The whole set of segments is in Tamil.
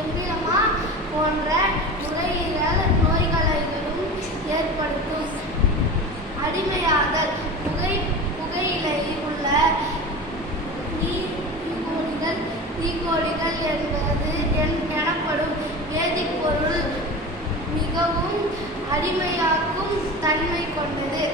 எம்பிலமா போன்ற நுரையீரல் நோய்களையும் ஏற்படுத்தும். அடிமையாதல் புகையிலையில் உள்ள நீக்கோடிகள் எனப்படும் வேதிப்பொருள் மிகவும் அடிமையாக்கும் தன்மை கொண்டது.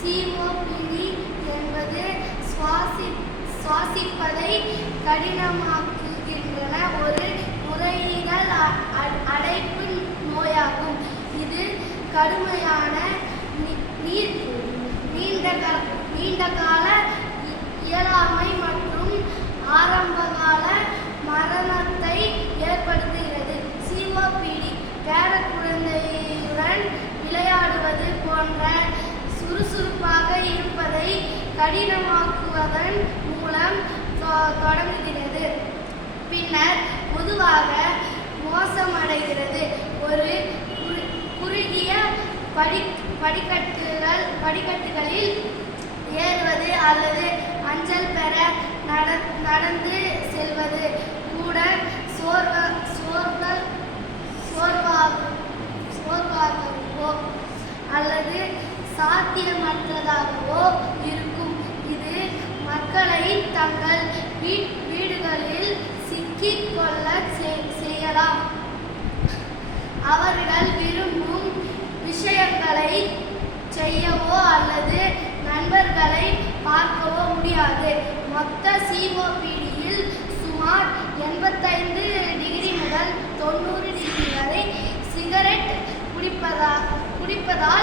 COPD என்பது சுவாசிப்பதை கடினமாக்குகின்ற ஒரு நுரையீரல் அடைப்பு நோயாகும். இது கடுமையான நீண்டகால இயலாமை மற்றும் ஆரம்பகால மரணத்தை ஏற்படுத்துகிறது. COPD பேரக்குழந்தையுடன் விளையாடுவது போன்ற சுறுசுறுப்பாக இருப்பதை கடினமாக்குவதன் மூலம் தொடங்குகிறது, பின்னர் பொதுவாக மோசமடைகிறது. ஒரு குறுகிய படிக்கட்டுகளில் ஏறுவது அல்லது அஞ்சல் பெற நடந்து செல்வது கூட சோர்வாகவோ அல்லது சாத்தியமற்றதாகவோ இருக்கும். இது மக்களை தங்கள் வீடுகளில் சிக்கிக் கொள்ள செய்யலாம். அவர்கள் விரும்பும் விஷயங்களை செய்யவோ அல்லது நண்பர்களை பார்க்கவோ முடியாது. மொத்த COPD-யில் சுமார் 85 டிகிரி முதல் 90 டிகிரி வரை சிகரெட் குடிப்பதால்